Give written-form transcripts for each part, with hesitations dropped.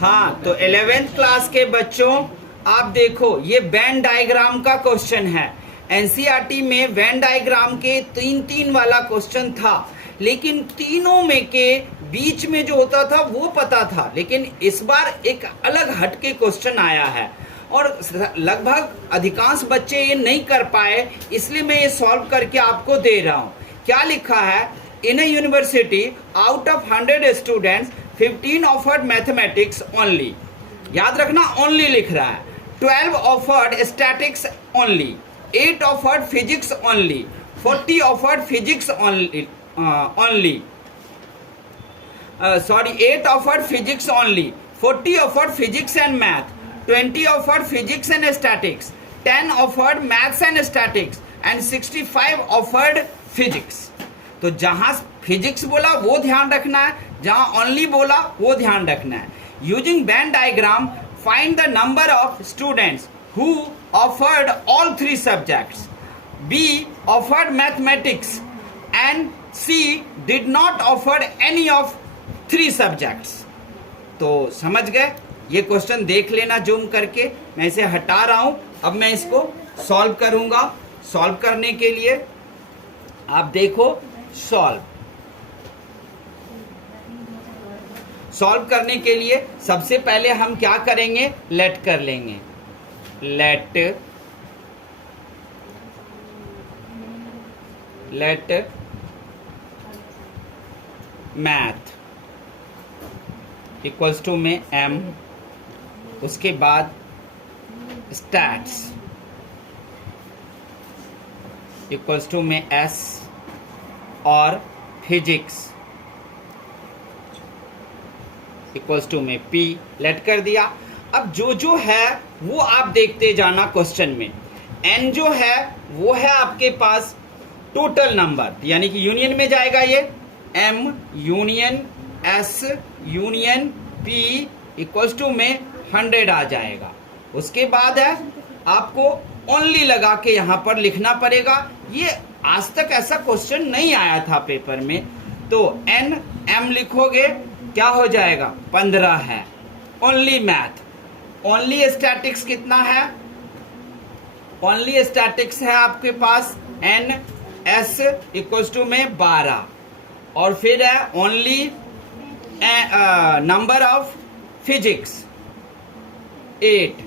हाँ, तो 11th class के बच्चों आप देखो, ये वेन डायग्राम का क्वेश्चन है। एनसीईआरटी में वेन डायग्राम के 3-3 वाला क्वेश्चन था, लेकिन तीनों में के बीच में जो होता था वो पता था, लेकिन इस बार एक अलग हटके क्वेश्चन आया है और लगभग अधिकांश बच्चे ये नहीं कर पाए, इसलिए मैं ये सॉल्व करके आपको दे रहा हूँ। क्या लिखा है? In a university out of 100 students 15 offered mathematics only. याद रखना, ओनली लिख रहा है। 12 offered statistics only, 8 offered physics only, 40 offered physics only, 8 offered physics only, 40 offered physics and math, 20 offered physics and statics, 10 offered maths and statics and 65 offered physics। तो जहां physics बोला वो ध्यान रखना है, जहां ओनली बोला वो ध्यान रखना है। Using Venn diagram find the number of students who offered all 3 subjects, B offered mathematics and C did not offered any of 3 subjects. तो समझ गए? ये क्वेश्चन देख लेना जूम करके, मैं इसे हटा रहा हूं। अब मैं इसको सॉल्व करूंगा। सॉल्व करने के लिए आप देखो, सॉल्व करने के लिए सबसे पहले हम क्या करेंगे? लेट कर लेंगे। लेट मैथ इक्वल्स टू में m, उसके बाद स्टैट्स इक्वल्स टू में s और फिजिक्स इक्वल्स टू में p। लेट कर दिया। अब जो है वो आप देखते जाना क्वेश्चन में। n जो है वो है आपके पास टोटल नंबर, यानी कि यूनियन में जाएगा ये m union s union p equals to में 100 आ जाएगा। उसके बाद है आपको ओनली लगा के यहां पर लिखना पड़ेगा। ये आज तक ऐसा क्वेश्चन नहीं आया था पेपर में। तो n m लिखोगे क्या हो जाएगा? 15 है। ओनली मैथ, ओनली स्टैटिक्स कितना है? ओनली स्टैटिक्स है आपके पास n s इक्वल्स टू में 12, और फिर है ओनली नंबर ऑफ फिजिक्स 8।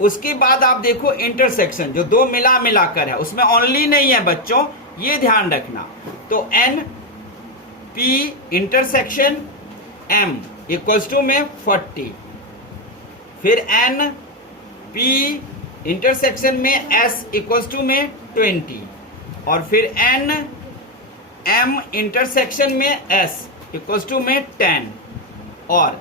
उसके बाद आप देखो इंटरसेक्शन, जो दो मिलाकर है, उसमें ओनली नहीं है बच्चों, ये ध्यान रखना। तो n p intersection m equals to में 40, फिर n p इंटरसेक्शन में s इक्वल्स टू में 20, और फिर n m इंटरसेक्शन में s इक्वल्स टू में 10। और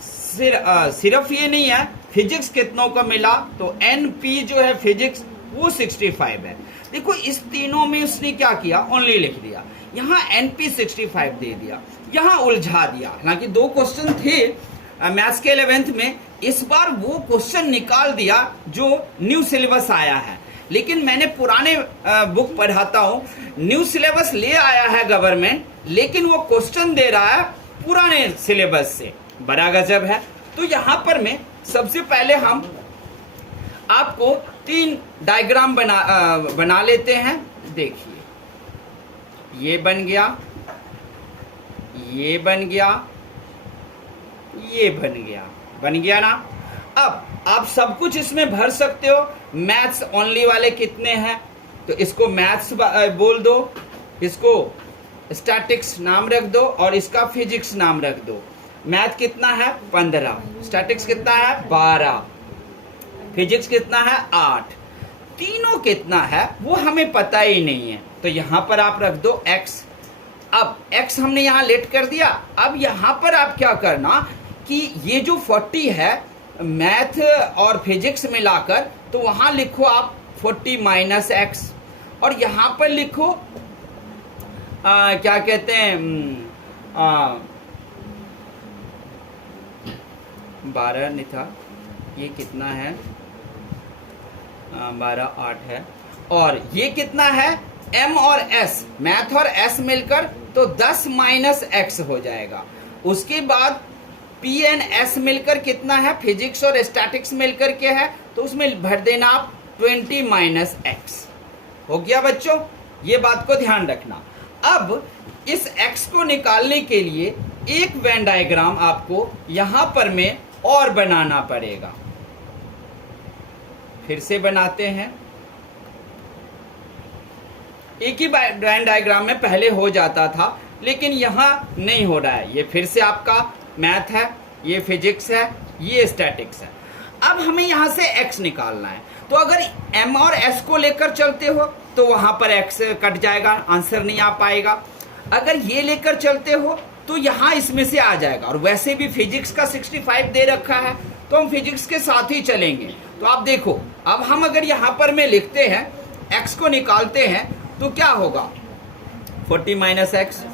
सिर्फ ये नहीं है, फिजिक्स कितनों को मिला? तो NP जो है फिजिक्स वो 65 है। देखो इस तीनों में उसने क्या किया? ओनली लिख दिया, यहाँ NP 65 दे दिया, यहाँ उलझा दिया। हालांकि 2 क्वेश्चन थे मैथ्स के 11th में, इस बार वो क्वेश्चन निकाल दिया जो न्यू सिलेबस आया है। लेकिन मैंने पुराने बुक पढ़ाता हूँ, न्यू सिलेबस ले आया है गवर्नमेंट, लेकिन वो क्वेश्चन दे रहा है पुराने सिलेबस से। बड़ा गजब है। तो यहां पर मैं सबसे पहले हम आपको 3 डायग्राम बना लेते हैं। देखिए, ये बन गया, ये बन गया, ये बन गया ना। अब आप सब कुछ इसमें भर सकते हो। मैथ्स ओनली वाले कितने हैं? तो इसको मैथ्स बोल दो, इसको स्टैटिक्स नाम रख दो, और इसका फिजिक्स नाम रख दो। मैथ कितना है? 15, स्टैटिक्स कितना है? 12, फिजिक्स कितना है? 8। तीनों कितना है वो हमें पता ही नहीं है, तो यहां पर आप रख दो x। अब x हमने यहां लेट कर दिया। अब यहां पर आप क्या करना कि ये जो 40 है मैथ और फिजिक्स मिलाकर, तो वहां लिखो आप 40 माइनस x, और यहां पर लिखो क्या कहते हैं 12 नहीं था, ये कितना है? 12 8 है, और ये कितना है? m और s, मैथ और s मिलकर तो 10 माइनस x हो जाएगा। उसके बाद पी एंड एस मिलकर कितना है, फिजिक्स और स्टैटिक्स मिलकर के है, तो उसमें भर देना आप 20 माइनस एक्स। हो गया बच्चों, ये बात को ध्यान रखना। अब इस x को निकालने के लिए एक वेन डायग्राम आपको यहां पर में और बनाना पड़ेगा। फिर से बनाते हैं। एक ही वेन डायग्राम में पहले हो जाता था, लेकिन यहां नहीं हो रहा है। ये फिर से आपका मैथ है, ये फिजिक्स है, ये स्टैटिक्स है। अब हमें यहां से x निकालना है, तो अगर m और s को लेकर चलते हो तो वहां पर x कट जाएगा, आंसर नहीं आ पाएगा। अगर ये लेकर चलते हो तो यहां इसमें से आ जाएगा, और वैसे भी फिजिक्स का 65 दे रखा है, तो हम फिजिक्स के साथ ही चलेंगे। तो आप देखो, अब हम अगर यहां पर में लिखते हैं, x को निकालते हैं, तो क्या होगा, 40 minus x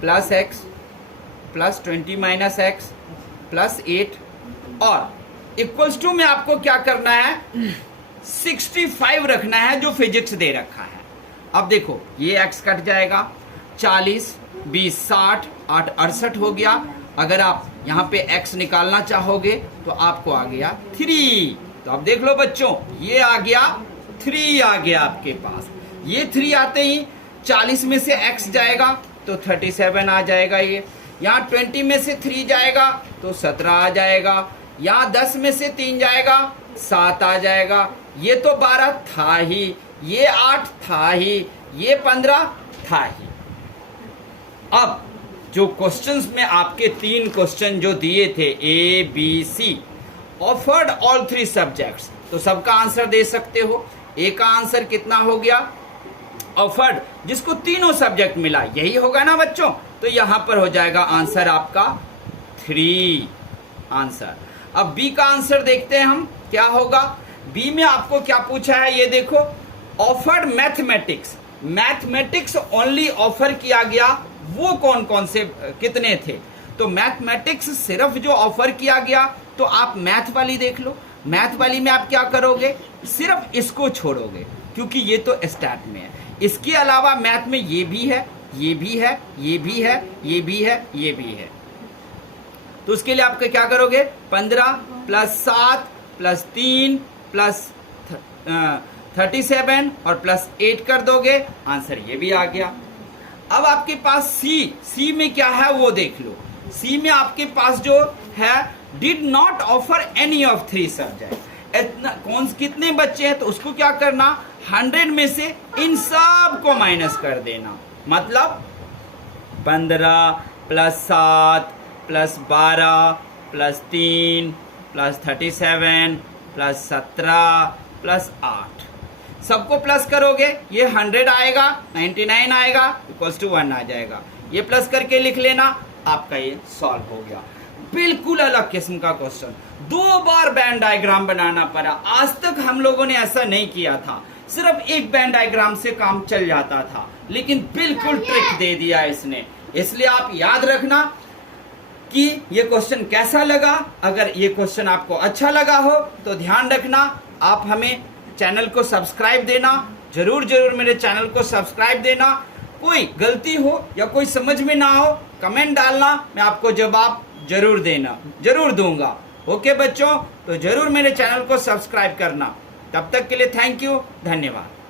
plus x plus 20 minus x plus 8, और इक्वल्स टू में आपको क्या करना है, 65 रखना है जो फिजिक्स दे रखा है। अब देखो, ये x कट जाएगा, 40 20 60 8 68 हो गया। अगर आप यहाँ पे x निकालना चाहोगे तो आपको आ गया 3। तो अब देख लो बच्चों, ये आ गया 3 आ गया आपके पास। ये 3 आते ही 40 में से x जाएगा तो 37 आ जाएगा। ये यहाँ 20 में से 3 जाएगा तो 17 आ जाएगा। यहाँ 10 में से 3 जाएगा 7 आ जाएगा। ये तो 12 था ही, ये 8 था ही, ये 15 था ही। अब जो क्वेश्चंस में आपके 3 क्वेश्चन जो दिए थे A B C, offered all 3 subjects, तो सबका आंसर दे सकते हो। ए का आंसर कितना हो गया, ऑफर्ड जिसको तीनों सब्जेक्ट मिला, यही होगा ना बच्चों। तो यहां पर हो जाएगा आंसर आपका 3 आंसर। अब बी का आंसर देखते हैं हम क्या होगा। बी में आपको क्या पूछा है, ये देखो, offered mathematics, mathematics only offer किया गया, वो कौन कौन से कितने थे। तो मैथमेटिक्स सिर्फ जो ऑफर किया गया, तो आप मैथ वाली देख लो। मैथ वाली में आप क्या करोगे, सिर्फ इसको छोड़ोगे, क्योंकि ये तो स्टैट में है। इसके अलावा मैथ में ये भी है, ये भी है, ये भी है, ये भी है, ये भी है। तो उसके लिए आप क्या करोगे, 15 प्लस 7 प्लस 3 प्लस 37 और प्लस 8 कर दोगे, आंसर ये भी आ गया। अब आपके पास सी में क्या है वो देख लो। सी में आपके पास जो है, did not offer any of 3 subject, कितने बच्चे हैं, तो उसको क्या करना, 100 में से इन सब को माइनस कर देना। मतलब 15 plus 7 plus 12 plus 3 plus 37 plus 17 plus 8, सबको प्लस करोगे, ये 100 आएगा, 99 आएगा, इक्वल्स टू 1 आ जाएगा। ये प्लस करके लिख लेना, आपका ये सॉल्व हो गया। बिल्कुल अलग किस्म का क्वेश्चन, 2 बार बैंड डायग्राम बनाना पड़ा। आज तक हम लोगों ने ऐसा नहीं किया था, सिर्फ एक बैंड डायग्राम से काम चल जाता था, लेकिन बिल्कुल ट्रिक दे दिया इसने। इसलिए आप याद रखना कि ये क्वेश्चन कैसा लगा। अगर ये क्वेश्चन आपको अच्छा लगा हो तो ध्यान रखना, आप हमें चैनल को सब्सक्राइब देना, जरूर जरूर मेरे चैनल को सब्सक्राइब देना। कोई गलती हो या कोई समझ में ना हो, कमेंट डालना, मैं आपको जवाब जरूर दूंगा। ओके बच्चों, तो जरूर मेरे चैनल को सब्सक्राइब करना। तब तक के लिए थैंक यू, धन्यवाद।